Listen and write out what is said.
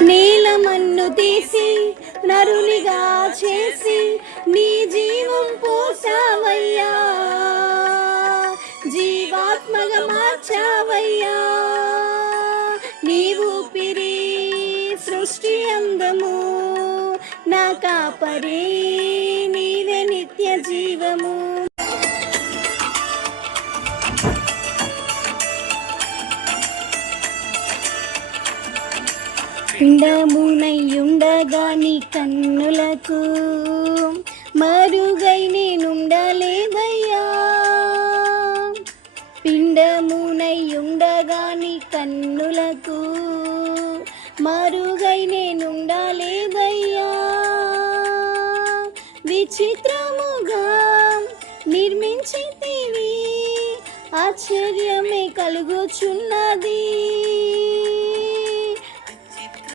నీలమన్ను తీసి నరునిగా చేసి నీ జీవం పోసావయ్యా. జీవాత్మగా మార్చావయ్యా. నీవు పిరి సృష్టి అందము నా కాపరే పిండమునయ్యుండగా నీ కన్నులకు మరుగై నేనుండలేదయ్యా. పిండమునయ్యుండగా నీ కన్నులకు మరుగై నేనుండలేదయ్యా. విచిత్రముగా నిర్మించితివి ఆశ్చర్యమే కలుగుచున్నది.